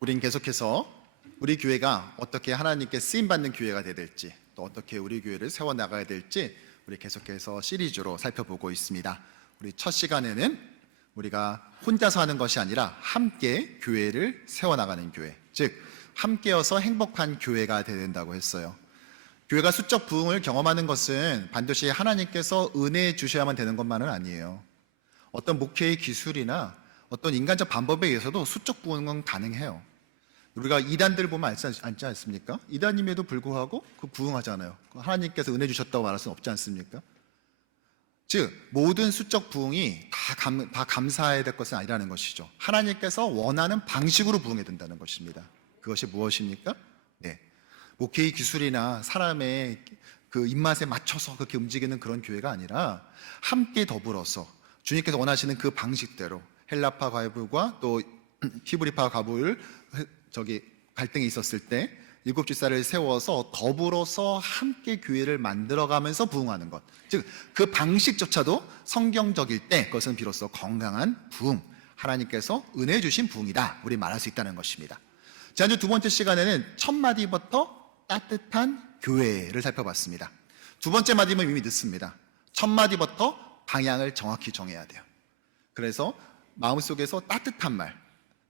우린 계속해서 우리 교회가 어떻게 하나님께 쓰임받는 교회가 돼야 될지, 또 어떻게 우리 교회를 세워나가야 될지 우리 계속해서 시리즈로 살펴보고 있습니다. 우리 첫 시간에는 우리가 혼자서 하는 것이 아니라 함께 교회를 세워나가는 교회, 즉 함께여서 행복한 교회가 되어야 된다고 했어요. 교회가 수적 부흥을 경험하는 것은 반드시 하나님께서 은혜 주셔야만 되는 것만은 아니에요. 어떤 목회의 기술이나 어떤 인간적 방법에 의해서도 수적 부흥은 가능해요. 우리가 이단들 보면 알지 않습니까? 이단임에도 불구하고 부흥하잖아요. 하나님께서 은혜 주셨다고 말할 수는 없지 않습니까? 즉 모든 수적 부흥이 다 감사해야 될 것은 아니라는 것이죠. 하나님께서 원하는 방식으로 부흥해야 된다는 것입니다. 그것이 무엇입니까? 네, 목회의 기술이나 사람의 그 입맛에 맞춰서 그렇게 움직이는 그런 교회가 아니라 함께 더불어서 주님께서 원하시는 그 방식대로 헬라파 가부과 또 히브리파 가부를 갈등이 있었을 때 일곱 집사를 세워서 더불어서 함께 교회를 만들어가면서 부흥하는 것, 즉 그 방식조차도 성경적일 때 그것은 비로소 건강한 부흥, 하나님께서 은혜 주신 부흥이다 우리 말할 수 있다는 것입니다. 지난주 두 번째 시간에는 첫 마디부터 따뜻한 교회를 살펴봤습니다. 두 번째 마디는 이미 늦습니다. 첫 마디부터 방향을 정확히 정해야 돼요. 그래서 마음속에서 따뜻한 말,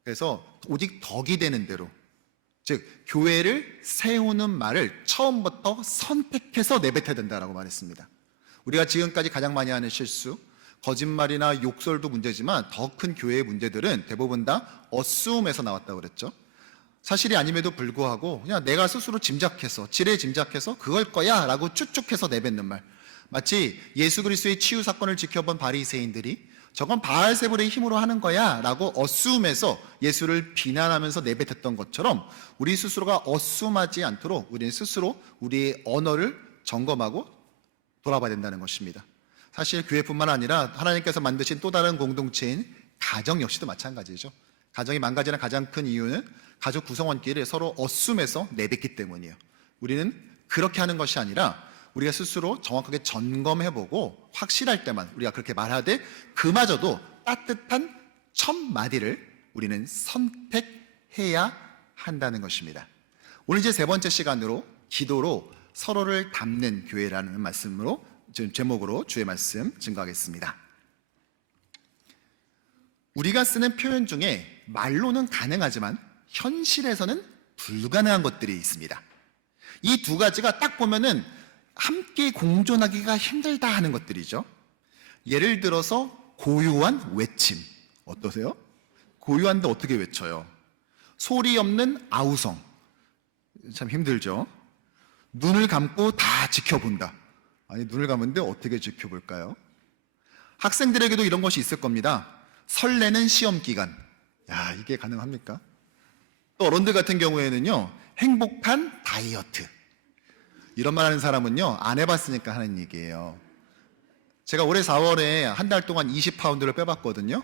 그래서 오직 덕이 되는 대로, 즉 교회를 세우는 말을 처음부터 선택해서 내뱉어야 된다라고 말했습니다. 우리가 지금까지 가장 많이 하는 실수, 거짓말이나 욕설도 문제지만 더 큰 교회의 문제들은 대부분 다 어수움에서 나왔다고 그랬죠. 사실이 아님에도 불구하고 그냥 내가 스스로 짐작해서, 지레 짐작해서 그걸 거야 라고 추측해서 내뱉는 말, 마치 예수 그리스도의 치유 사건을 지켜본 바리새인들이 저건 바알세불의 힘으로 하는 거야 라고 어수움해서 예수를 비난하면서 내뱉었던 것처럼 우리 스스로가 어수움하지 않도록 우리는 스스로 우리의 언어를 점검하고 돌아봐야 된다는 것입니다. 사실 교회뿐만 아니라 하나님께서 만드신 또 다른 공동체인 가정 역시도 마찬가지죠. 가정이 망가지는 가장 큰 이유는 가족 구성원끼리 서로 어수움해서 내뱉기 때문이에요. 우리는 그렇게 하는 것이 아니라 우리가 스스로 정확하게 점검해보고 확실할 때만 우리가 그렇게 말하되 그마저도 따뜻한 첫 마디를 우리는 선택해야 한다는 것입니다. 오늘 이제 세 번째 시간으로 기도로 서로를 닮는 교회라는 말씀으로 지금 제목으로 주의 말씀 증거하겠습니다. 우리가 쓰는 표현 중에 말로는 가능하지만 현실에서는 불가능한 것들이 있습니다. 이 두 가지가 딱 보면은 함께 공존하기가 힘들다 하는 것들이죠. 예를 들어서 고요한 외침. 어떠세요? 고요한데 어떻게 외쳐요? 소리 없는 아우성. 참 힘들죠. 눈을 감고 다 지켜본다. 아니, 눈을 감는데 어떻게 지켜볼까요? 학생들에게도 이런 것이 있을 겁니다. 설레는 시험 기간. 야, 이게 가능합니까? 또 어른들 같은 경우에는요, 행복한 다이어트. 이런 말 하는 사람은요, 안 해봤으니까 하는 얘기예요. 제가 올해 4월에 한 달 동안 20파운드를 빼봤거든요.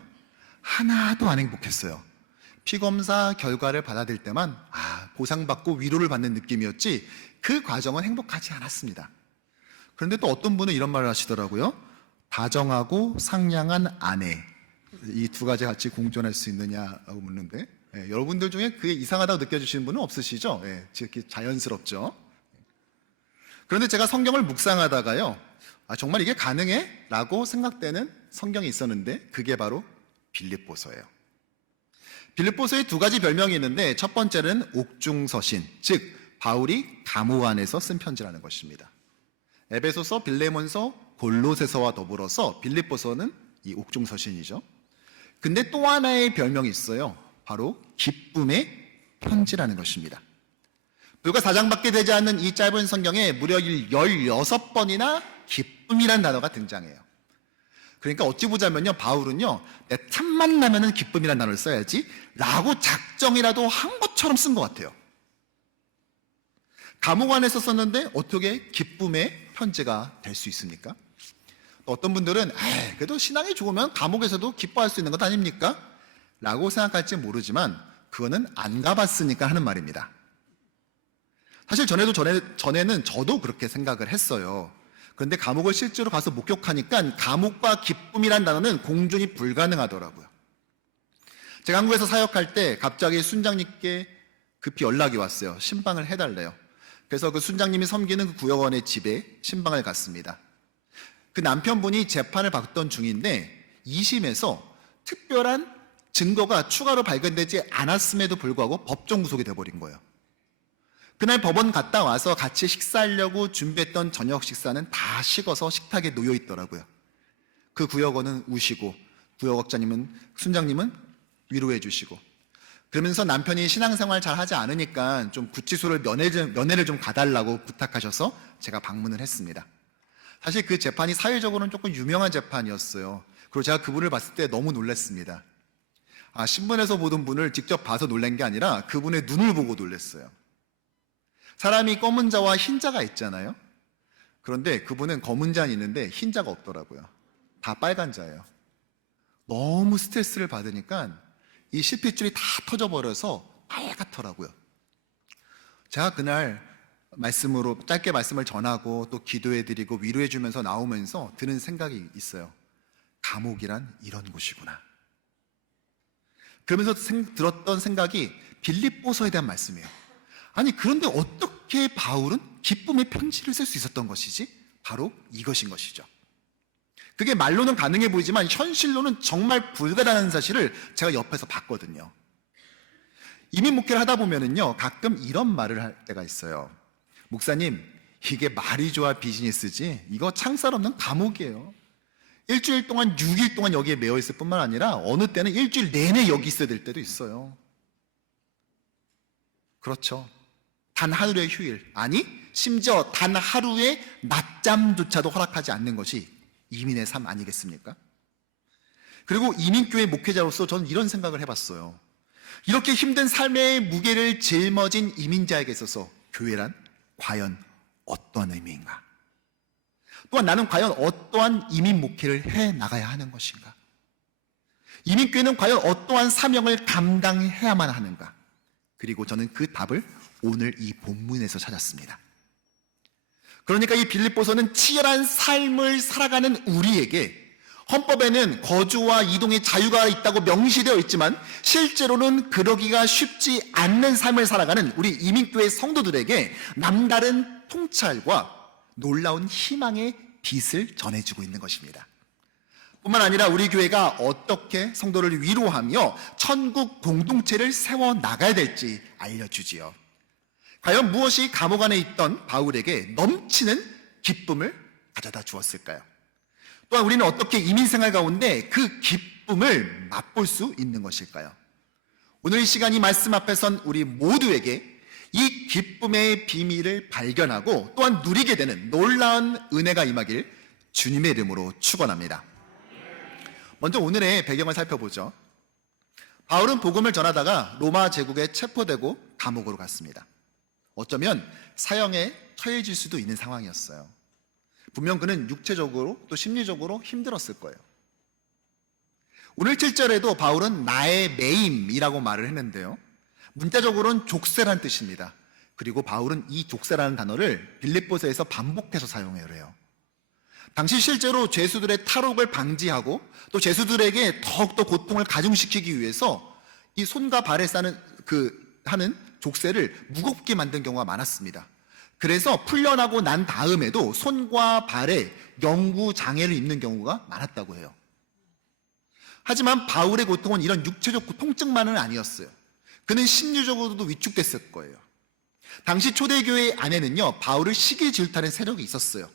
하나도 안 행복했어요. 피검사 결과를 받아들 때만 보상받고 위로를 받는 느낌이었지 그 과정은 행복하지 않았습니다. 그런데 또 어떤 분은 이런 말을 하시더라고요. 다정하고 상냥한 아내, 이 두 가지 같이 공존할 수 있느냐라고 묻는데 여러분들 중에 그게 이상하다고 느껴지시는 분은 없으시죠? 이렇게 자연스럽죠. 그런데 제가 성경을 묵상하다가요, 정말 이게 가능해? 라고 생각되는 성경이 있었는데 그게 바로 빌립보서예요. 빌립보서에 두 가지 별명이 있는데 첫 번째는 옥중서신, 즉 바울이 감옥 안에서 쓴 편지라는 것입니다. 에베소서, 빌레몬서, 골로새서와 더불어서 빌립보서는 이 옥중서신이죠. 근데 또 하나의 별명이 있어요. 바로 기쁨의 편지라는 것입니다. 불과 4장밖에 되지 않는 이 짧은 성경에 무려 16번이나 기쁨이라는 단어가 등장해요. 그러니까 어찌 보자면요, 바울은요, 내 틈만 나면은 기쁨이라는 단어를 써야지 라고 작정이라도 한 것처럼 쓴 것 같아요. 감옥 안에서 썼는데 어떻게 기쁨의 편지가 될 수 있습니까? 어떤 분들은 그래도 신앙이 좋으면 감옥에서도 기뻐할 수 있는 것 아닙니까? 라고 생각할지 모르지만 그거는 안 가봤으니까 하는 말입니다. 사실 전에는 저도 그렇게 생각을 했어요. 그런데 감옥을 실제로 가서 목격하니까 감옥과 기쁨이란 단어는 공존이 불가능하더라고요. 제가 한국에서 사역할 때 갑자기 순장님께 급히 연락이 왔어요. 신방을 해달래요. 그래서 그 순장님이 섬기는 그 구역원의 집에 신방을 갔습니다. 그 남편분이 재판을 받던 중인데 2심에서 특별한 증거가 추가로 발견되지 않았음에도 불구하고 법정 구속이 돼버린 거예요. 그날 법원 갔다 와서 같이 식사하려고 준비했던 저녁 식사는 다 식어서 식탁에 놓여 있더라고요. 그 구역원은 우시고 구역업자님은, 순장님은 위로해 주시고, 그러면서 남편이 신앙생활 잘 하지 않으니까 좀 구치소를 면회를 좀 가달라고 부탁하셔서 제가 방문을 했습니다. 사실 그 재판이 사회적으로는 조금 유명한 재판이었어요. 그리고 제가 그분을 봤을 때 너무 놀랐습니다. 신문에서 보던 분을 직접 봐서 놀란 게 아니라 그분의 눈을 보고 놀랐어요. 사람이 검은 자와 흰 자가 있잖아요. 그런데 그분은 검은 자는 있는데 흰 자가 없더라고요. 다 빨간 자예요. 너무 스트레스를 받으니까 이 실핏줄이 다 터져버려서 빨갛더라고요. 제가 그날 말씀으로 짧게 말씀을 전하고 또 기도해드리고 위로해주면서 나오면서 드는 생각이 있어요. 감옥이란 이런 곳이구나. 그러면서 들었던 생각이 빌립보서에 대한 말씀이에요. 아니, 그런데 어떻게 바울은 기쁨의 편지를 쓸 수 있었던 것이지? 바로 이것인 것이죠. 그게 말로는 가능해 보이지만 현실로는 정말 불가능한 사실을 제가 옆에서 봤거든요. 이민 목회를 하다 보면은요, 가끔 이런 말을 할 때가 있어요. 목사님, 이게 말이 좋아 비즈니스지 이거 창살 없는 감옥이에요. 일주일 동안 6일 동안 여기에 매여 있을 뿐만 아니라 어느 때는 일주일 내내 여기 있어야 될 때도 있어요. 그렇죠. 단 하루의 휴일, 아니 심지어 단 하루의 낮잠조차도 허락하지 않는 것이 이민의 삶 아니겠습니까? 그리고 이민교회 목회자로서 저는 이런 생각을 해봤어요. 이렇게 힘든 삶의 무게를 짊어진 이민자에게 있어서 교회란 과연 어떠한 의미인가? 또한 나는 과연 어떠한 이민 목회를 해 나가야 하는 것인가? 이민교회는 과연 어떠한 사명을 감당해야만 하는가? 그리고 저는 그 답을 오늘 이 본문에서 찾았습니다. 그러니까 이 빌립보서는 치열한 삶을 살아가는 우리에게 헌법에는 거주와 이동의 자유가 있다고 명시되어 있지만 실제로는 그러기가 쉽지 않는 삶을 살아가는 우리 이민교회 성도들에게 남다른 통찰과 놀라운 희망의 빛을 전해주고 있는 것입니다. 뿐만 아니라 우리 교회가 어떻게 성도를 위로하며 천국 공동체를 세워나가야 될지 알려주지요. 과연 무엇이 감옥 안에 있던 바울에게 넘치는 기쁨을 가져다 주었을까요? 또한 우리는 어떻게 이민생활 가운데 그 기쁨을 맛볼 수 있는 것일까요? 오늘 이 시간 이 말씀 앞에 선 우리 모두에게 이 기쁨의 비밀을 발견하고 또한 누리게 되는 놀라운 은혜가 임하길 주님의 이름으로 축원합니다. 먼저 오늘의 배경을 살펴보죠. 바울은 복음을 전하다가 로마 제국에 체포되고 감옥으로 갔습니다. 어쩌면 사형에 처해질 수도 있는 상황이었어요. 분명 그는 육체적으로 또 심리적으로 힘들었을 거예요. 오늘 7절에도 바울은 나의 매임이라고 말을 했는데요, 문자적으로는 족쇄란 뜻입니다. 그리고 바울은 이 족쇄라는 단어를 빌립보서에서 반복해서 사용해요. 당시 실제로 죄수들의 탈옥을 방지하고 또 죄수들에게 더욱더 고통을 가중시키기 위해서 이 손과 발에 싸는 하는 족쇄를 무겁게 만든 경우가 많았습니다. 그래서 풀려나고 난 다음에도 손과 발에 영구 장애를 입는 경우가 많았다고 해요. 하지만 바울의 고통은 이런 육체적 통증만은 아니었어요. 그는 심리적으로도 위축됐을 거예요. 당시 초대교회 안에는요, 바울을 시기 질투하는 세력이 있었어요.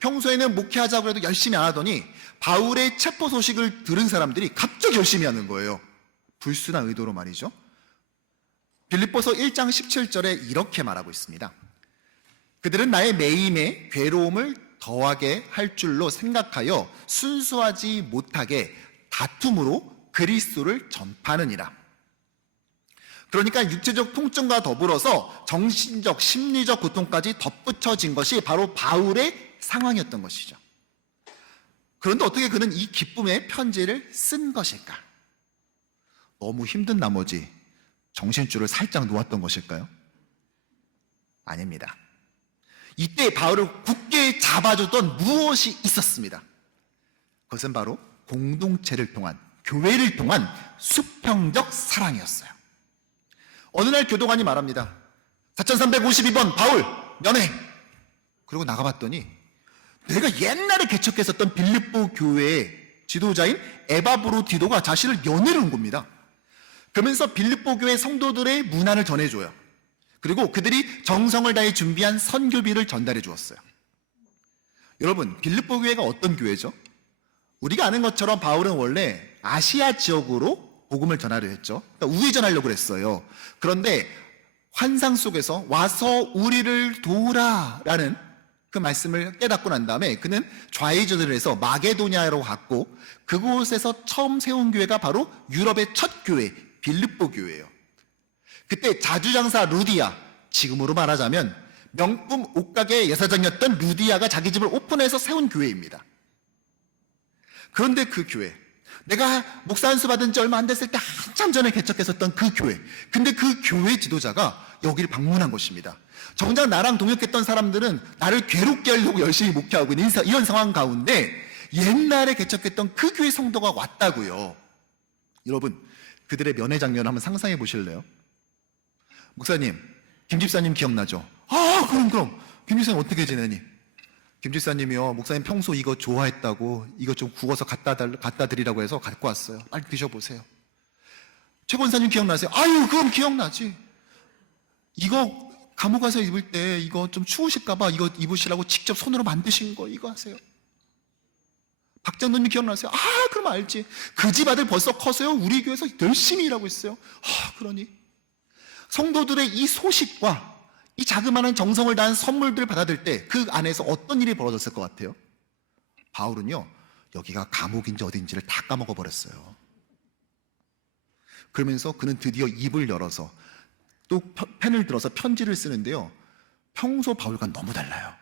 평소에는 목회하자고 해도 열심히 안 하더니 바울의 체포 소식을 들은 사람들이 갑자기 열심히 하는 거예요. 불순한 의도로 말이죠. 빌립보서 1장 17절에 이렇게 말하고 있습니다. 그들은 나의 매임에 괴로움을 더하게 할 줄로 생각하여 순수하지 못하게 다툼으로 그리스도를 전파하느니라. 그러니까 육체적 통증과 더불어서 정신적, 심리적 고통까지 덧붙여진 것이 바로 바울의 상황이었던 것이죠. 그런데 어떻게 그는 이 기쁨의 편지를 쓴 것일까? 너무 힘든 나머지 정신줄을 살짝 놓았던 것일까요? 아닙니다. 이때 바울을 굳게 잡아주던 무엇이 있었습니다. 그것은 바로 공동체를 통한 교회를 통한 수평적 사랑이었어요. 어느 날 교도관이 말합니다. 4352번 바울 면회. 그러고 나가봤더니 내가 옛날에 개척했었던 빌립보 교회의 지도자인 에바브로디도가 자신을 면회를 온 겁니다. 그러면서 빌립보 교회 성도들의 문안을 전해줘요. 그리고 그들이 정성을 다해 준비한 선교비를 전달해 주었어요. 여러분, 빌립보 교회가 어떤 교회죠? 우리가 아는 것처럼 바울은 원래 아시아 지역으로 복음을 전하려 했죠. 그러니까 우회전하려고 그랬어요. 그런데 환상 속에서 와서 우리를 도우라라는 그 말씀을 깨닫고 난 다음에 그는 좌회전을 해서 마게도냐로 갔고 그곳에서 처음 세운 교회가 바로 유럽의 첫 교회 빌립보 교회예요. 그때 자주장사 루디아, 지금으로 말하자면 명품 옷가게 여사장이었던 루디아가 자기 집을 오픈해서 세운 교회입니다. 그런데 그 교회, 내가 목사 안수 받은 지 얼마 안 됐을 때 한참 전에 개척했었던 그 교회, 근데 그 교회 지도자가 여기를 방문한 것입니다. 정작 나랑 동역했던 사람들은 나를 괴롭게 하려고 열심히 목회하고 있는 이런 상황 가운데 옛날에 개척했던 그 교회 성도가 왔다고요. 여러분, 그들의 면회 장면을 한번 상상해 보실래요? 목사님, 김 집사님 기억나죠? 아, 그럼 김 집사님 어떻게 지내니? 김 집사님이요, 목사님 평소 이거 좋아했다고 이거 좀 구워서 갖다 드리라고 해서 갖고 왔어요. 빨리 드셔보세요. 최 권사님 기억나세요? 아유, 그럼 기억나지. 이거 감옥 가서 입을 때 이거 좀 추우실까봐 이거 입으시라고 직접 손으로 만드신 거 이거 하세요. 박장로님 기억나세요? 아, 그럼 알지. 그 집 아들 벌써 커서요 우리 교회에서 열심히 일하고 있어요. 아, 그러니 성도들의 이 소식과 이 자그마한 정성을 다한 선물들을 받아들 때 그 안에서 어떤 일이 벌어졌을 것 같아요? 바울은요, 여기가 감옥인지 어딘지를 다 까먹어 버렸어요. 그러면서 그는 드디어 입을 열어서 또 펜을 들어서 편지를 쓰는데요, 평소 바울과 너무 달라요.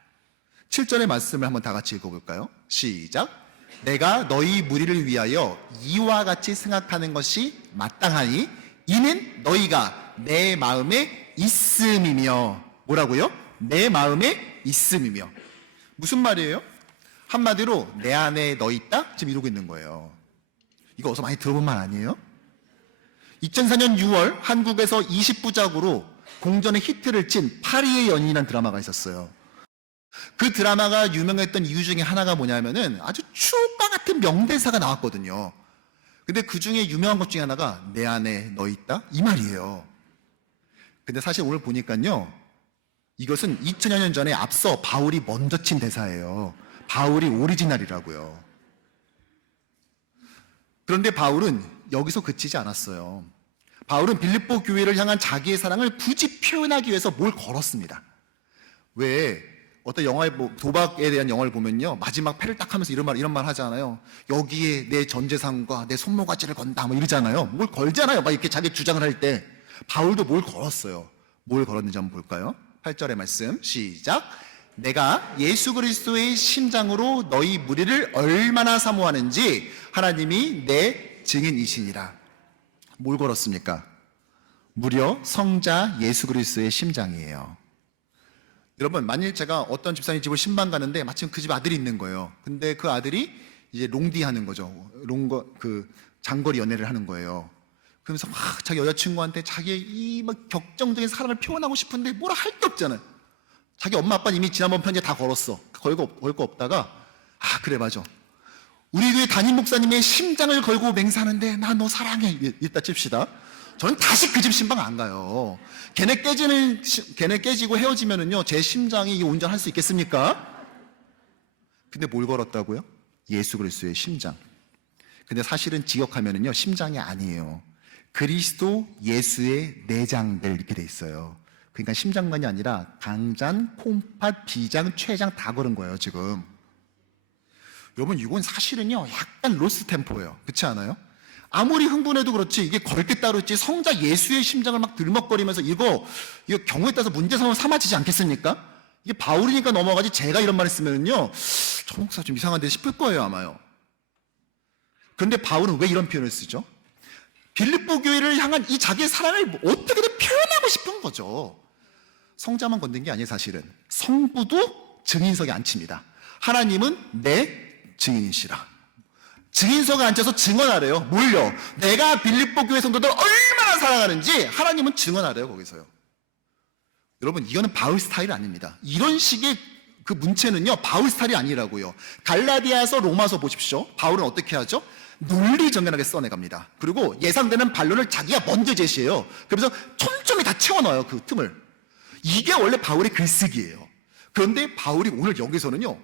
7절의 말씀을 한번 다 같이 읽어볼까요? 시작. 내가 너희 무리를 위하여 이와 같이 생각하는 것이 마땅하니 이는 너희가 내 마음에 있음이며. 뭐라고요? 내 마음에 있음이며. 무슨 말이에요? 한마디로 내 안에 너 있다? 지금 이러고 있는 거예요. 이거 어디서 많이 들어본 말 아니에요? 2004년 6월 한국에서 20부작으로 공전의 히트를 친 파리의 연인이라는 드라마가 있었어요. 그 드라마가 유명했던 이유 중에 하나가 뭐냐면은 아주 추억과 같은 명대사가 나왔거든요. 근데 그 중에 유명한 것 중에 하나가 내 안에 너 있다? 이 말이에요. 근데 사실 오늘 보니까요, 이것은 2000여 년 전에 앞서 바울이 먼저 친 대사예요. 바울이 오리지널이라고요. 그런데 바울은 여기서 그치지 않았어요. 바울은 빌립보 교회를 향한 자기의 사랑을 굳이 표현하기 위해서 뭘 걸었습니다. 왜 어떤 영화에 도박에 대한 영화를 보면요, 마지막 패를 딱 하면서 이런 말 하잖아요. 여기에 내 전 재산과 내 손모가지를 건다 뭐 이러잖아요. 뭘 걸잖아요. 막 이렇게 자기 주장을 할 때. 바울도 뭘 걸었어요. 뭘 걸었는지 한번 볼까요? 8절의 말씀 시작. 내가 예수 그리스도의 심장으로 너희 무리를 얼마나 사모하는지 하나님이 내 증인이시니라. 뭘 걸었습니까? 무려 성자 예수 그리스도의 심장이에요. 여러분, 만일 제가 어떤 집사님 집을 신방 가는데 마침 그 집 아들이 있는 거예요. 근데 그 아들이 이제 롱디 하는 거죠. 장거리 연애를 하는 거예요. 그러면서 막 자기 여자친구한테 자기의 이 막 격정적인 사랑을 표현하고 싶은데 뭐라 할 게 없잖아요. 자기 엄마 아빠는 이미 지난번 편지에 다 걸었어. 걸 거 없다가, 아, 그래, 맞아. 우리 교회 담임 목사님의 심장을 걸고 맹세하는데 나 너 사랑해. 이따 칩시다. 저는 다시 그 집 신방 안 가요. 걔네 깨지고 헤어지면은요, 제 심장이 온전할 수 있겠습니까? 근데 뭘 걸었다고요? 예수 그리스도의 심장. 근데 사실은 직역하면은요, 심장이 아니에요. 그리스도 예수의 내장들 이렇게 돼 있어요. 그러니까 심장만이 아니라 강장, 콩팥, 비장, 췌장 다 걸은 거예요, 지금. 여러분, 이건 사실은요, 약간 로스 템포예요. 그렇지 않아요? 아무리 흥분해도 그렇지, 이게 걸 게 따로 있지, 성자 예수의 심장을 막 들먹거리면서 이거 경우에 따라서 문제삼아 삼아지지 않겠습니까? 이게 바울이니까 넘어가지, 제가 이런 말 했으면요, 저 목사 좀 이상한데 싶을 거예요, 아마요. 그런데 바울은 왜 이런 표현을 쓰죠? 빌립보 교회를 향한 이 자기의 사랑을 어떻게든 표현하고 싶은 거죠. 성자만 건든 게 아니에요, 사실은. 성부도 증인석에 앉힙니다. 하나님은 내 증인이시라. 증인석에 앉아서 증언하래요. 뭘요? 내가 빌립보 교회 성도들 얼마나 사랑하는지 하나님은 증언하래요, 거기서요. 여러분, 이거는 바울 스타일 아닙니다. 이런 식의 그 문체는요, 바울 스타일이 아니라고요. 갈라디아서 로마서 보십시오. 바울은 어떻게 하죠? 논리정연하게 써내갑니다. 그리고 예상되는 반론을 자기가 먼저 제시해요. 그러면서 촘촘히 다 채워넣어요, 그 틈을. 이게 원래 바울의 글쓰기예요. 그런데 바울이 오늘 여기서는요,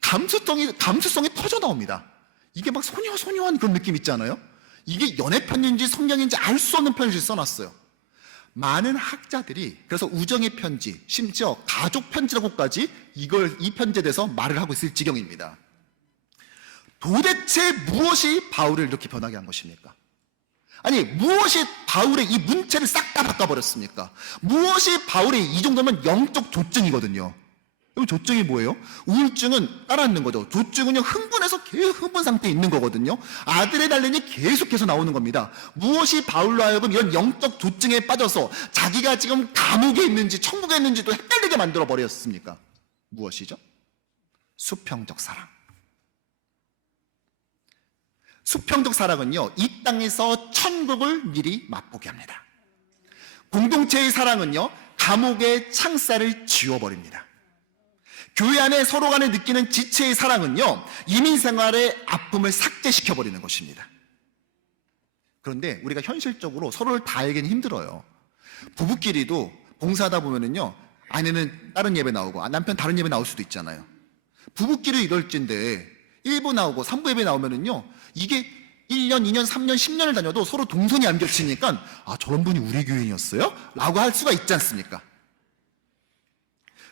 감수성이 터져 나옵니다. 이게 막 소녀소녀한 그런 느낌 있잖아요. 이게 연애편지인지 성경인지 알 수 없는 편지를 써놨어요. 많은 학자들이 그래서 우정의 편지, 심지어 가족 편지라고까지 이 편지에 대해서 말을 하고 있을 지경입니다. 도대체 무엇이 바울을 이렇게 변하게 한 것입니까? 아니, 무엇이 바울의 이 문체를 싹 다 바꿔버렸습니까? 무엇이 바울이 이 정도면 영적 조증이거든요. 조증이 뭐예요? 우울증은 따라앉는 거죠. 조증은요, 흥분해서 계속 흥분 상태에 있는 거거든요. 아드레날린이 계속해서 나오는 겁니다. 무엇이 바울로 하여금 이런 영적 조증에 빠져서 자기가 지금 감옥에 있는지 천국에 있는지도 헷갈리게 만들어 버렸습니까? 무엇이죠? 수평적 사랑. 수평적 사랑은요, 이 땅에서 천국을 미리 맛보게 합니다. 공동체의 사랑은요, 감옥의 창살을 지워버립니다. 교회 안에 서로 간에 느끼는 지체의 사랑은요, 이민 생활의 아픔을 삭제시켜버리는 것입니다. 그런데 우리가 현실적으로 서로를 다 알기는 힘들어요. 부부끼리도 봉사하다 보면은요, 아내는 다른 예배 나오고 남편 다른 예배 나올 수도 있잖아요. 부부끼리 이럴진데 1부 나오고 3부 예배 나오면은요, 이게 1년, 2년, 3년, 10년을 다녀도 서로 동선이 안 겹치니까 저런 분이 우리 교인이었어요? 라고 할 수가 있지 않습니까?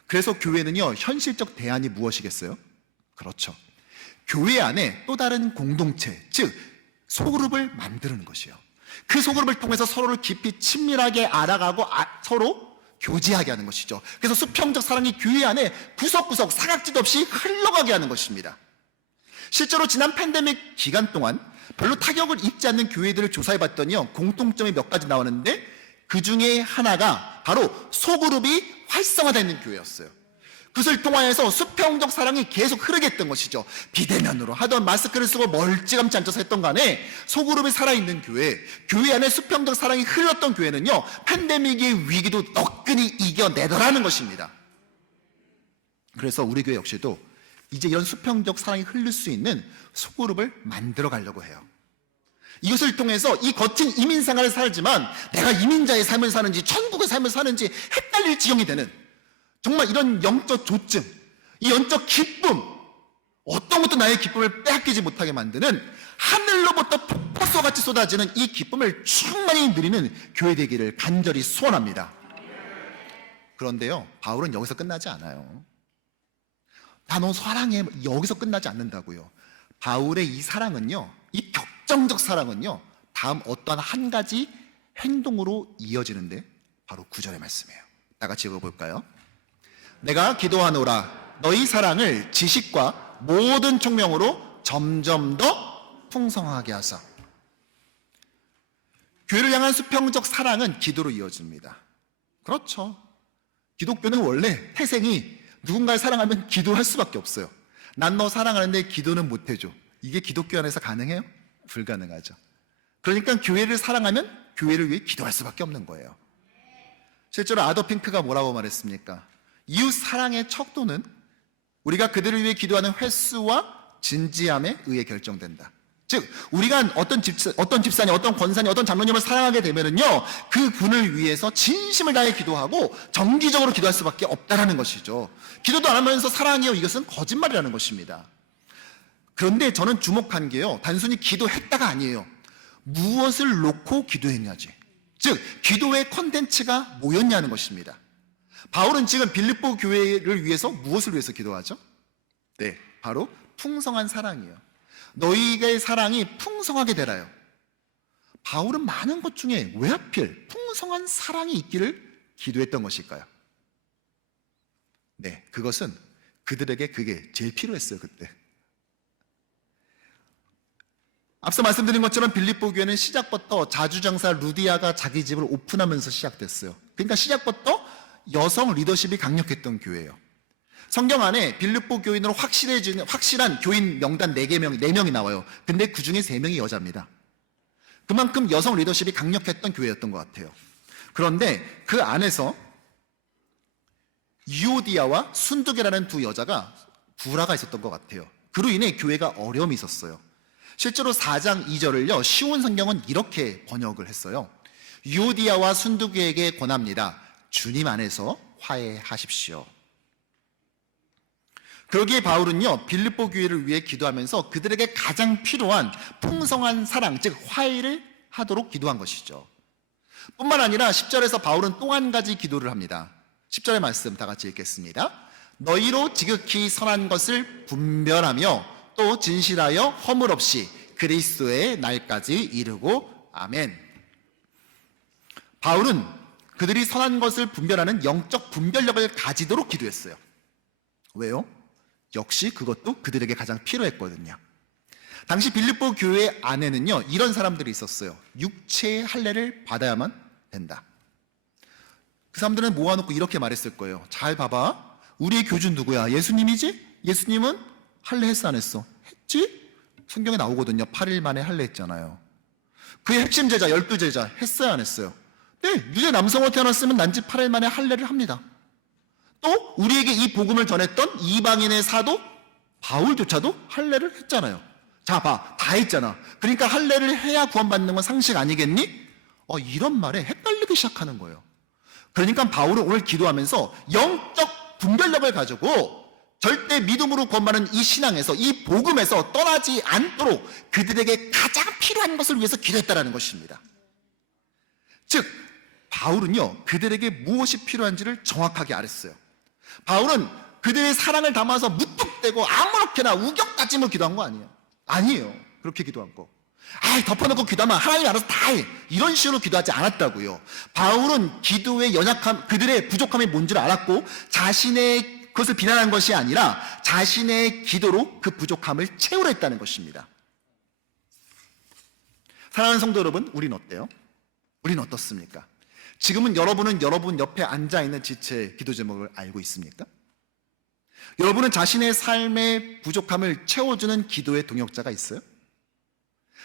그래서 교회는요, 현실적 대안이 무엇이겠어요? 그렇죠. 교회 안에 또 다른 공동체, 즉 소그룹을 만드는 것이에요. 그 소그룹을 통해서 서로를 깊이 친밀하게 알아가고 서로 교제하게 하는 것이죠. 그래서 수평적 사랑이 교회 안에 구석구석 사각지도 없이 흘러가게 하는 것입니다. 실제로 지난 팬데믹 기간 동안 별로 타격을 입지 않는 교회들을 조사해봤더니요, 공통점이 몇 가지 나오는데 그 중에 하나가 바로 소그룹이 활성화되어 있는 교회였어요. 그것을 통하여서 수평적 사랑이 계속 흐르게 했던 것이죠. 비대면으로 하던 마스크를 쓰고 멀찌감치 앉아서 했던 간에 소그룹이 살아있는 교회 안에 수평적 사랑이 흘렀던 교회는요, 팬데믹의 위기도 너끈히 이겨내더라는 것입니다. 그래서 우리 교회 역시도 이제 이런 수평적 사랑이 흐를 수 있는 소그룹을 만들어 가려고 해요. 이것을 통해서 이 거친 이민 생활을 살지만 내가 이민자의 삶을 사는지 천국의 삶을 사는지 헷갈릴 지경이 되는, 정말 이런 영적 조증, 이 영적 기쁨, 어떤 것도 나의 기쁨을 빼앗기지 못하게 만드는 하늘로부터 폭포수와 같이 쏟아지는 이 기쁨을 충만히 누리는 교회 되기를 간절히 소원합니다. 그런데요, 바울은 여기서 끝나지 않아요. 나 너 사랑해, 여기서 끝나지 않는다고요. 바울의 이 사랑은요, 이 격정적 사랑은요, 다음 어떠한 한 가지 행동으로 이어지는데 바로 9절의 말씀이에요. 다 같이 읽어볼까요? 내가 기도하노라 너희 사랑을 지식과 모든 총명으로 점점 더 풍성하게 하사. 교회를 향한 수평적 사랑은 기도로 이어집니다. 그렇죠. 기독교는 원래 태생이 누군가를 사랑하면 기도할 수밖에 없어요. 난 너 사랑하는데 기도는 못해줘. 이게 기독교 안에서 가능해요? 불가능하죠. 그러니까 교회를 사랑하면 교회를 위해 기도할 수밖에 없는 거예요. 실제로 아더 핑크가 뭐라고 말했습니까? 이웃 사랑의 척도는 우리가 그들을 위해 기도하는 횟수와 진지함에 의해 결정된다. 즉 우리가 어떤 집사님, 어떤 권사님, 어떤 장로님을 사랑하게 되면은요, 그 분을 위해서 진심을 다해 기도하고 정기적으로 기도할 수밖에 없다라는 것이죠. 기도도 안 하면서 사랑해요, 이것은 거짓말이라는 것입니다. 그런데 저는 주목한 게요, 단순히 기도했다가 아니에요. 무엇을 놓고 기도했냐지. 즉 기도의 콘텐츠가 뭐였냐는 것입니다. 바울은 지금 빌립보 교회를 위해서 무엇을 위해서 기도하죠? 네, 바로 풍성한 사랑이에요. 너희의 사랑이 풍성하게 되라요. 바울은 많은 것 중에 왜 하필 풍성한 사랑이 있기를 기도했던 것일까요? 네, 그것은 그들에게 그게 제일 필요했어요, 그때. 앞서 말씀드린 것처럼 빌립보 교회는 시작부터 자주장사 루디아가 자기 집을 오픈하면서 시작됐어요. 그러니까 시작부터 여성 리더십이 강력했던 교회예요. 성경 안에 빌립보 교인으로 확실한 교인 명단 4명이 나와요. 근데 그 중에 3명이 여자입니다. 그만큼 여성 리더십이 강력했던 교회였던 것 같아요. 그런데 그 안에서 유오디아와 순두계라는 두 여자가 불화가 있었던 것 같아요. 그로 인해 교회가 어려움이 있었어요. 실제로 4장 2절을요, 쉬운 성경은 이렇게 번역을 했어요. 유오디아와 순두계에게 권합니다. 주님 안에서 화해하십시오. 그러기에 바울은요, 빌립보 교회를 위해 기도하면서 그들에게 가장 필요한 풍성한 사랑, 즉 화해를 하도록 기도한 것이죠. 뿐만 아니라 10절에서 바울은 또 한 가지 기도를 합니다. 10절의 말씀 다 같이 읽겠습니다. 너희로 지극히 선한 것을 분별하며 또 진실하여 허물 없이 그리스도의 날까지 이르고 아멘. 바울은 그들이 선한 것을 분별하는 영적 분별력을 가지도록 기도했어요. 왜요? 역시 그것도 그들에게 가장 필요했거든요. 당시 빌립보 교회 안에는요, 이런 사람들이 있었어요. 육체의 할례를 받아야만 된다. 그 사람들은 모아놓고 이렇게 말했을 거예요. 잘 봐봐. 우리의 교주 누구야? 예수님이지? 예수님은 할례 했어 안 했어? 했지? 성경에 나오거든요. 8일 만에 할례 했잖아요. 그의 핵심 제자 12제자 했어요 안 했어요? 네, 유대 남성으로 태어났으면 난지 8일 만에 할례를 합니다. 또 우리에게 이 복음을 전했던 이방인의 사도 바울조차도 할례를 했잖아요. 자, 봐, 다 했잖아. 그러니까 할례를 해야 구원받는 건 상식 아니겠니? 이런 말에 헷갈리기 시작하는 거예요. 그러니까 바울은 오늘 기도하면서 영적 분별력을 가지고 절대 믿음으로 구원받는 이 신앙에서, 이 복음에서 떠나지 않도록 그들에게 가장 필요한 것을 위해서 기도했다라는 것입니다. 즉 바울은요, 그들에게 무엇이 필요한지를 정확하게 알았어요. 바울은 그들의 사랑을 담아서 무턱대고 아무렇게나 우격다짐으로 기도한 거 아니에요. 그렇게 기도한 거. 덮어놓고 기도하면 하나님이 알아서 다 해. 이런 식으로 기도하지 않았다고요. 바울은 기도의 연약함, 그들의 부족함이 뭔지를 알았고 자신의 그것을 비난한 것이 아니라 자신의 기도로 그 부족함을 채우려 했다는 것입니다. 사랑하는 성도 여러분, 우린 어때요? 우린 어떻습니까? 지금은 여러분은 여러분 옆에 앉아있는 지체의 기도 제목을 알고 있습니까? 여러분은 자신의 삶의 부족함을 채워주는 기도의 동역자가 있어요?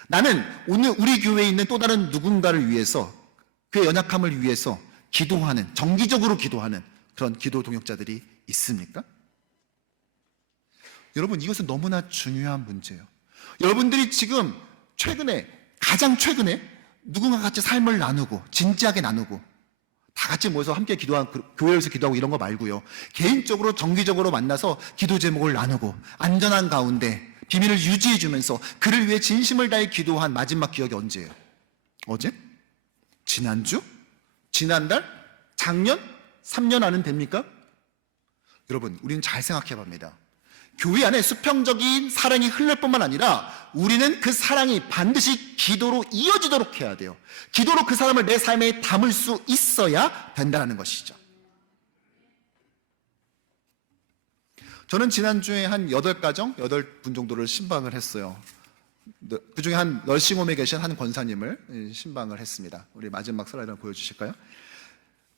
나는 오늘 우리 교회에 있는 또 다른 누군가를 위해서, 그의 연약함을 위해서 기도하는, 정기적으로 기도하는 그런 기도 동역자들이 있습니까? 여러분, 이것은 너무나 중요한 문제예요. 여러분들이 지금 가장 최근에 누군가 같이 삶을 나누고 진지하게 나누고 다 같이 모여서 함께 교회에서 기도하고 이런 거 말고요, 개인적으로 정기적으로 만나서 기도 제목을 나누고 안전한 가운데 비밀을 유지해 주면서 그를 위해 진심을 다해 기도한 마지막 기억이 언제예요? 어제? 지난주? 지난달? 작년? 3년 안은 됩니까? 여러분, 우리는 잘 생각해 봅니다. 교회 안에 수평적인 사랑이 흐를 뿐만 아니라 우리는 그 사랑이 반드시 기도로 이어지도록 해야 돼요. 기도로 그 사람을 내 삶에 담을 수 있어야 된다는 것이죠. 저는 지난주에 한 8가정, 8분 정도를 신방을 했어요. 그 중에 한 널싱홈에 계신 한 권사님을 신방을 했습니다. 우리 마지막 슬라이드 보여주실까요?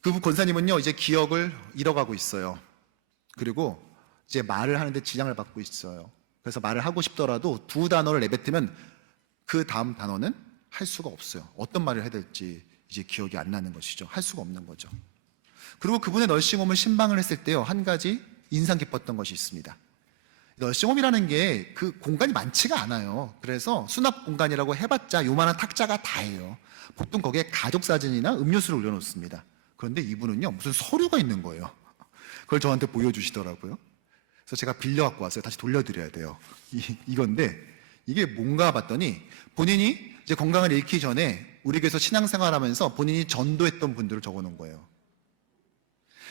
그 권사님은요, 이제 기억을 잃어가고 있어요. 그리고 이제 말을 하는데 지장을 받고 있어요. 그래서 말을 하고 싶더라도 2단어를 내뱉으면 그 다음 단어는 할 수가 없어요. 어떤 말을 해야 될지 이제 기억이 안 나는 것이죠. 할 수가 없는 거죠. 그리고 그분의 널싱홈을 신방을 했을 때요, 한 가지 인상 깊었던 것이 있습니다. 널싱홈이라는 게 그 공간이 많지가 않아요. 그래서 수납 공간이라고 해봤자 요만한 탁자가 다예요. 보통 거기에 가족 사진이나 음료수를 올려놓습니다. 그런데 이분은요, 무슨 서류가 있는 거예요. 그걸 저한테 보여주시더라고요. 그래서 제가 빌려갖고 왔어요. 다시 돌려드려야 돼요. 이건데 이게 뭔가 봤더니 본인이 이제 건강을 잃기 전에 우리 교회에서 신앙생활하면서 본인이 전도했던 분들을 적어놓은 거예요.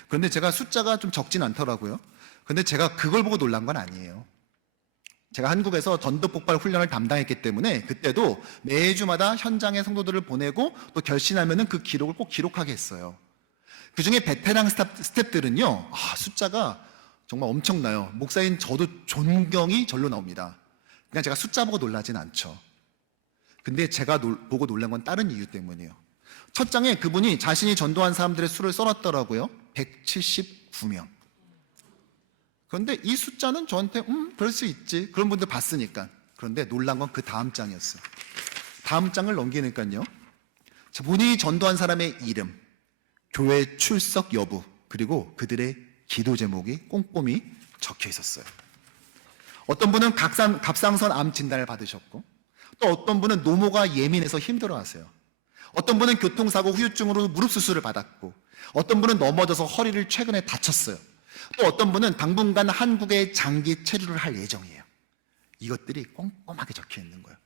그런데 제가 숫자가 좀 적진 않더라고요. 근데 제가 그걸 보고 놀란 건 아니에요. 제가 한국에서 전도 폭발 훈련을 담당했기 때문에 그때도 매주마다 현장에 성도들을 보내고 또 결신하면은 그 기록을 꼭 기록하게 했어요. 그 중에 베테랑 스태프들은요, 숫자가 정말 엄청나요. 목사인 저도 존경이 절로 나옵니다. 그냥 제가 숫자 보고 놀라진 않죠. 근데 제가 보고 놀란 건 다른 이유 때문이에요. 첫 장에 그분이 자신이 전도한 사람들의 수를 써놨더라고요. 179명. 그런데 이 숫자는 저한테 그럴 수 있지, 그런 분들 봤으니까. 그런데 놀란 건 그 다음 장이었어요. 다음 장을 넘기니까요, 본인이 전도한 사람의 이름, 교회 출석 여부, 그리고 그들의 기도 제목이 꼼꼼히 적혀 있었어요. 어떤 분은 갑상선 암 진단을 받으셨고, 또 어떤 분은 노모가 예민해서 힘들어하세요. 어떤 분은 교통사고 후유증으로 무릎 수술을 받았고, 어떤 분은 넘어져서 허리를 최근에 다쳤어요. 또 어떤 분은 당분간 한국에 장기 체류를 할 예정이에요. 이것들이 꼼꼼하게 적혀 있는 거예요.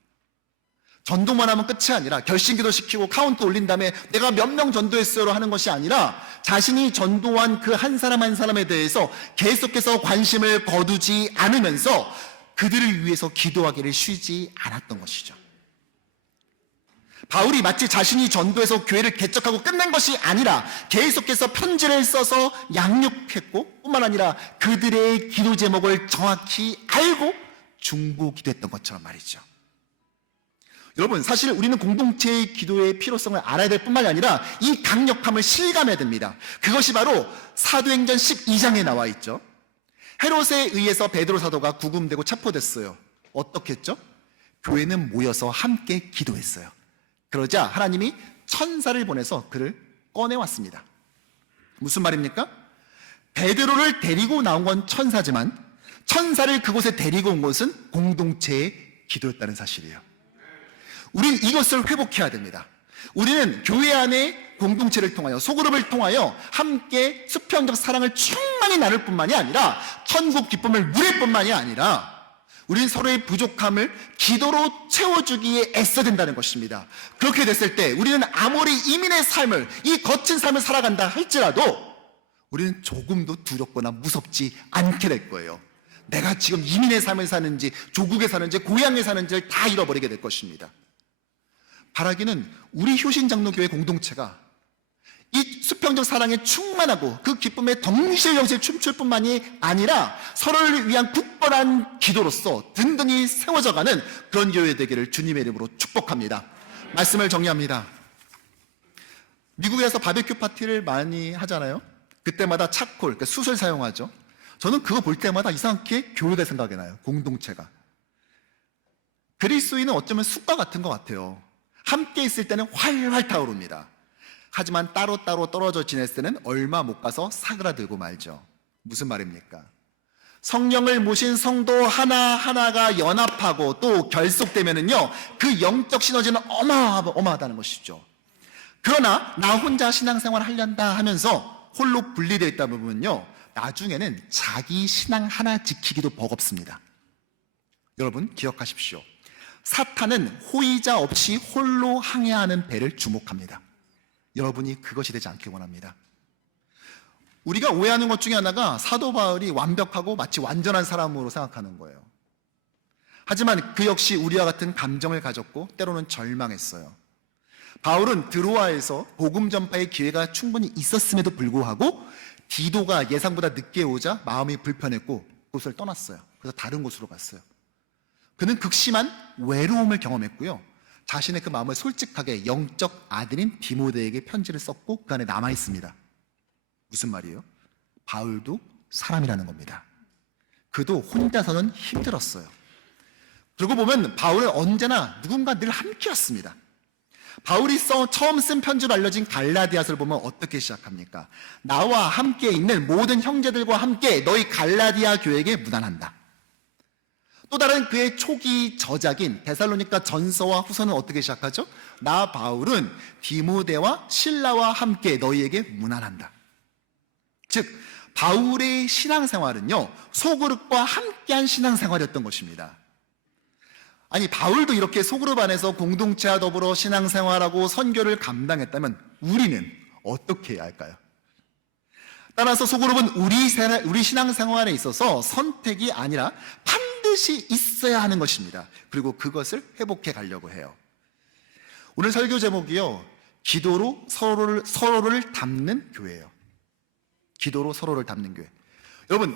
전도만 하면 끝이 아니라 결심기도 시키고 카운트 올린 다음에 내가 몇 명 전도했어요 하는 것이 아니라 자신이 전도한 그 한 사람 한 사람에 대해서 계속해서 관심을 거두지 않으면서 그들을 위해서 기도하기를 쉬지 않았던 것이죠. 바울이 마치 자신이 전도해서 교회를 개척하고 끝낸 것이 아니라 계속해서 편지를 써서 양육했고, 뿐만 아니라 그들의 기도 제목을 정확히 알고 중보 기도했던 것처럼 말이죠. 여러분, 사실 우리는 공동체의 기도의 필요성을 알아야 될 뿐만이 아니라 이 강력함을 실감해야 됩니다. 그것이 바로 사도행전 12장에 나와 있죠. 헤롯에 의해서 베드로 사도가 구금되고 체포됐어요. 어떻게 했죠? 교회는 모여서 함께 기도했어요. 그러자 하나님이 천사를 보내서 그를 꺼내왔습니다. 무슨 말입니까? 베드로를 데리고 나온 건 천사지만 천사를 그곳에 데리고 온 것은 공동체의 기도였다는 사실이에요. 우리는 이것을 회복해야 됩니다. 우리는 교회 안에 공동체를 통하여, 소그룹을 통하여 함께 수평적 사랑을 충만히 나눌 뿐만이 아니라 천국 기쁨을 누릴 뿐만이 아니라 우리는 서로의 부족함을 기도로 채워주기에 애써야 된다는 것입니다. 그렇게 됐을 때 우리는 아무리 이민의 삶을, 이 거친 삶을 살아간다 할지라도 우리는 조금도 두렵거나 무섭지 않게 될 거예요. 내가 지금 이민의 삶을 사는지 조국에 사는지 고향에 사는지를 다 잃어버리게 될 것입니다. 바라기는 우리 효신장로교회 공동체가 이 수평적 사랑에 충만하고 그 기쁨에 덩실덩실 춤출 뿐만이 아니라 서로를 위한 굳건한 기도로서 든든히 세워져가는 그런 교회 되기를 주님의 이름으로 축복합니다. 말씀을 정리합니다. 미국에서 바베큐 파티를 많이 하잖아요. 그때마다 차콜, 그러니까 숯을 사용하죠. 저는 그거 볼 때마다 이상하게 교회가 생각이 나요. 공동체가. 그리스도인은 어쩌면 숯과 같은 것 같아요. 함께 있을 때는 활활 타오릅니다. 하지만 따로따로 떨어져 지냈을 때는 얼마 못 가서 사그라들고 말죠. 무슨 말입니까? 성령을 모신 성도 하나하나가 연합하고 또 결속되면은요, 그 영적 시너지는 어마어마하다는 것이죠. 그러나 나 혼자 신앙생활 하련다 하면서 홀로 분리되어 있다 보면요, 나중에는 자기 신앙 하나 지키기도 버겁습니다. 여러분 기억하십시오. 사탄은 호의자 없이 홀로 항해하는 배를 주목합니다. 여러분이 그것이 되지 않길 원합니다. 우리가 오해하는 것 중에 하나가 사도 바울이 완벽하고 마치 완전한 사람으로 생각하는 거예요. 하지만 그 역시 우리와 같은 감정을 가졌고 때로는 절망했어요. 바울은 드로아에서 복음 전파의 기회가 충분히 있었음에도 불구하고 디도가 예상보다 늦게 오자 마음이 불편했고 그곳을 떠났어요. 그래서 다른 곳으로 갔어요. 그는 극심한 외로움을 경험했고요, 자신의 그 마음을 솔직하게 영적 아들인 디모데에게 편지를 썼고 그 안에 남아있습니다. 무슨 말이에요? 바울도 사람이라는 겁니다. 그도 혼자서는 힘들었어요. 그러고 보면 바울은 언제나 누군가 늘 함께였습니다. 바울이 처음 쓴 편지로 알려진 갈라디아서를 보면 어떻게 시작합니까? 나와 함께 있는 모든 형제들과 함께 너희 갈라디아 교회에게 문안한다. 또 다른 그의 초기 저작인 데살로니가 전서와 후서는 어떻게 시작하죠? 나 바울은 디모데와 실라와 함께 너희에게 문안한다. 즉 바울의 신앙생활은요, 소그룹과 함께한 신앙생활이었던 것입니다. 아니, 바울도 이렇게 소그룹 안에서 공동체와 더불어 신앙생활하고 선교를 감당했다면 우리는 어떻게 해야 할까요? 따라서 소그룹은 우리 신앙생활에 있어서 선택이 아니라 반드시 있어야 하는 것입니다. 그리고 그것을 회복해 가려고 해요. 오늘 설교 제목이요, 기도로 서로를 담는 교회예요. 기도로 서로를 담는 교회. 여러분,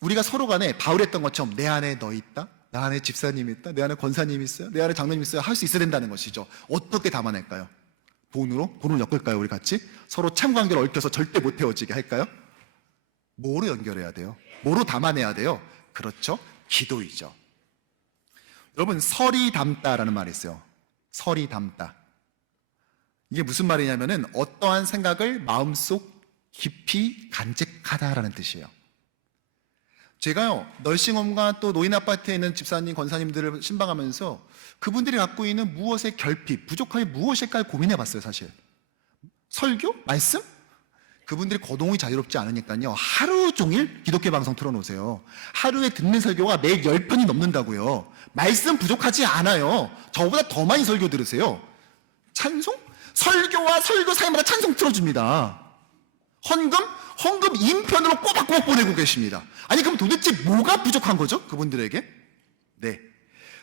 우리가 서로 간에 바울이 했던 것처럼 내 안에 너 있다, 나 안에 집사님이 있다, 내 안에 권사님이 있어요, 내 안에 장로님이 있어요 할 수 있어야 된다는 것이죠. 어떻게 담아낼까요? 돈을 엮을까요? 우리 같이 서로 참 관계를 얽혀서 절대 못 헤어지게 할까요? 뭐로 연결해야 돼요? 뭐로 담아내야 돼요? 그렇죠. 기도이죠. 여러분, 설이 담다라는 말이 있어요. 설이 담다. 이게 무슨 말이냐면은 어떠한 생각을 마음속 깊이 간직하다라는 뜻이에요. 제가요, 널싱홈과 또 노인 아파트에 있는 집사님, 권사님들을 신방하면서 그분들이 갖고 있는 무엇의 결핍, 부족함이 무엇일까 고민해 봤어요, 사실. 설교? 말씀? 그분들이 거동이 자유롭지 않으니까요, 하루 종일 기독교 방송 틀어놓으세요. 하루에 듣는 설교가 매일 10편이 넘는다고요. 말씀 부족하지 않아요. 저보다 더 많이 설교 들으세요. 찬송? 설교와 설교 사이마다 찬송 틀어줍니다. 헌금 인편으로 꼬박꼬박 보내고 계십니다. 아니, 그럼 도대체 뭐가 부족한 거죠? 그분들에게? 네.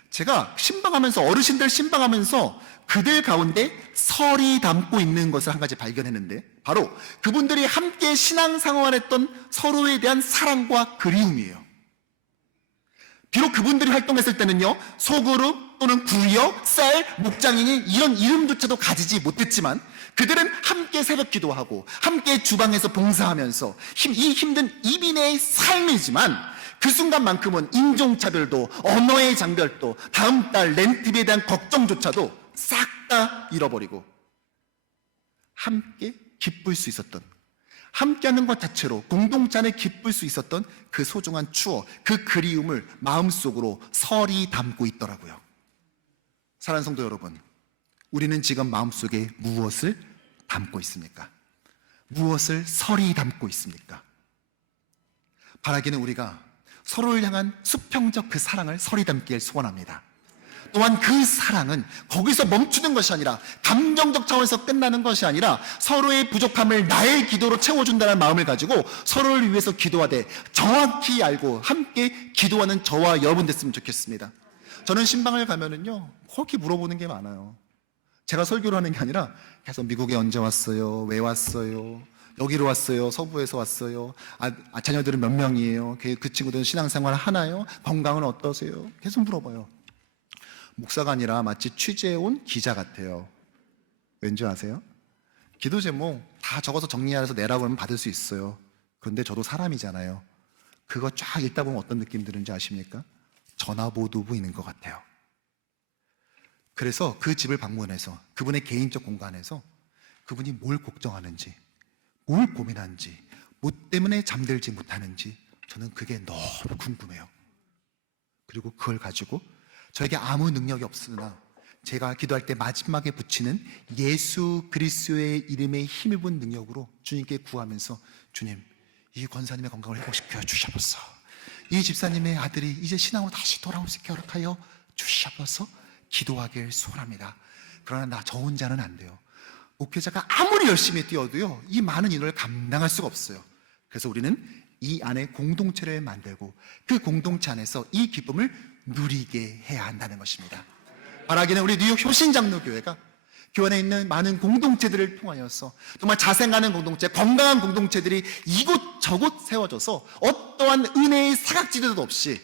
제가 신방하면서, 어르신들 신방하면서 그들 가운데 설이 담고 있는 것을 한 가지 발견했는데, 바로 그분들이 함께 신앙생활했던 서로에 대한 사랑과 그리움이에요. 비록 그분들이 활동했을 때는요, 소그룹 또는 구역, 쌀, 목장이니 이런 이름조차도 가지지 못했지만 그들은 함께 새벽 기도하고 함께 주방에서 봉사하면서 이 힘든 이민의 삶이지만 그 순간만큼은 인종차별도, 언어의 장별도, 다음 달 렌트비에 대한 걱정조차도 싹 다 잃어버리고 함께 기쁠 수 있었던, 함께하는 것 자체로 공동체 안에 기쁠 수 있었던 그 소중한 추억, 그 그리움을 마음속으로 설이 담고 있더라고요. 사랑하는 성도 여러분, 우리는 지금 마음속에 무엇을 담고 있습니까? 무엇을 설이 담고 있습니까? 바라기는 우리가 서로를 향한 수평적 그 사랑을 설이 담기를 소원합니다. 또한 그 사랑은 거기서 멈추는 것이 아니라 감정적 차원에서 끝나는 것이 아니라 서로의 부족함을 나의 기도로 채워준다는 마음을 가지고 서로를 위해서 기도하되 정확히 알고 함께 기도하는 저와 여러분 됐으면 좋겠습니다. 저는 신방을 가면은요, 그렇게 물어보는 게 많아요. 제가 설교를 하는 게 아니라 계속 미국에 언제 왔어요? 왜 왔어요? 여기로 왔어요? 서부에서 왔어요? 자녀들은 몇 명이에요? 그 친구들은 신앙생활 하나요? 건강은 어떠세요? 계속 물어봐요. 목사가 아니라 마치 취재해온 기자 같아요. 왠지 아세요? 기도 제목 다 적어서 정리해서 내라고 하면 받을 수 있어요. 그런데 저도 사람이잖아요. 그거 쫙 읽다 보면 어떤 느낌 드는지 아십니까? 전화보도부 있는 것 같아요. 그래서 그 집을 방문해서 그분의 개인적 공간에서 그분이 뭘 걱정하는지, 뭘 고민하는지, 뭐 때문에 잠들지 못하는지 저는 그게 너무 궁금해요. 그리고 그걸 가지고 저에게 아무 능력이 없으나 제가 기도할 때 마지막에 붙이는 예수 그리스도의 이름에 힘입은 능력으로 주님께 구하면서, 주님, 이 권사님의 건강을 회복시켜 주셔서, 이 집사님의 아들이 이제 신앙으로 다시 돌아올 수 있게 허락하여 주셔서 기도하길 소원합니다. 그러나 저 혼자는 안 돼요. 목회자가 아무리 열심히 뛰어도요, 이 많은 인원을 감당할 수가 없어요. 그래서 우리는 이 안에 공동체를 만들고 그 공동체 안에서 이 기쁨을 누리게 해야 한다는 것입니다. 바라기는 우리 뉴욕 효신장로교회가 교회 안에 있는 많은 공동체들을 통하여서 정말 자생하는 공동체, 건강한 공동체들이 이곳저곳 세워져서 어떠한 은혜의 사각지대도 없이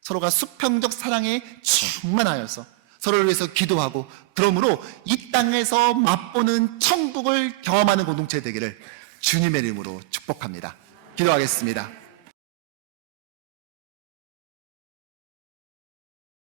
서로가 수평적 사랑에 충만하여서 서로를 위해서 기도하고, 그러므로 이 땅에서 맛보는 천국을 경험하는 공동체 되기를 주님의 이름으로 축복합니다. 기도하겠습니다.